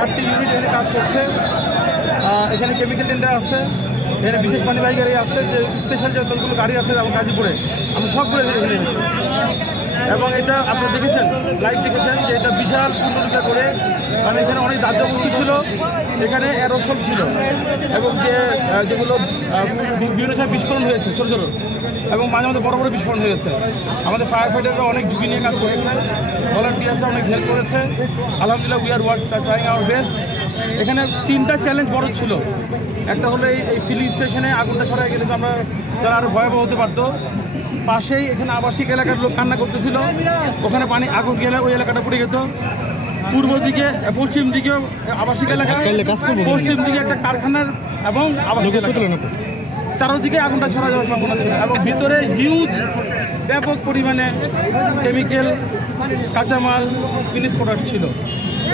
4টি ইউনিট এখানে কাজ করছে। এখানে কেমিক্যাল টেন্ডার আছে, এখানে বিশেষ পানিবাহী গাড়ি আছে, যে স্পেশাল যতগুলো গাড়ি আছে এবং গাজীপুরে আমরা সবগুলো এখানে এনেছি। এবং এটা আপনারা দেখেছেন, লাইভ দেখেছেন যে এটা বিশাল পুনরুদ্ধার করে, কারণ এখানে অনেক দাহ্য বস্তু ছিল, এখানে অ্যারোসল ছিল এবং যেগুলো বিভিন্ন সময় বিস্ফোরণ হয়েছে ছোটো ছোটো, এবং মাঝে মাঝে বড় বড় বিস্ফোরণ হয়েছে। আমাদের ফায়ার ফাইটাররা অনেক ঝুঁকি নিয়ে কাজ করেছে, ভলান্টিয়ার্সরা অনেক হেল্প করেছে। আলহামদুলিল্লাহ, we are trying our best. এখানে 3টা চ্যালেঞ্জ বড় ছিল। একটা হলো এই ফিলিং স্টেশনে আগুনটা ছড়াই গেলে তো আমরা তারা আরও ভয়াবহ হতে পারতো। পাশেই এখানে আবাসিক এলাকার লোক কান্না করতেছিল, ওখানে পানি আগুন গেলে ওই এলাকাটা পড়ে যেত। পূর্ব দিকে পশ্চিম দিকেও আবাসিক এলাকা, পশ্চিম দিকে একটা কারখানার এবং আবাসিক এলাকা, চারদিকে আগুনটা ছড়া যাওয়ার সম্ভাবনা ছিল। এবং ভিতরে হিউজ ব্যাপক পরিমাণে কেমিক্যাল, কাঁচামাল, ফিনিশ প্রোডাক্ট ছিল।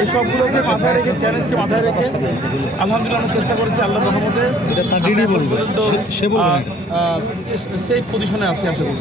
এই সবগুলোকে মাথায় রেখে, চ্যালেঞ্জকে মাথায় রেখে আলহামদুলিল্লাহ আমরা চেষ্টা করেছি আল্লাহর রহমতে সেফ পজিশনে আছি আশা করি।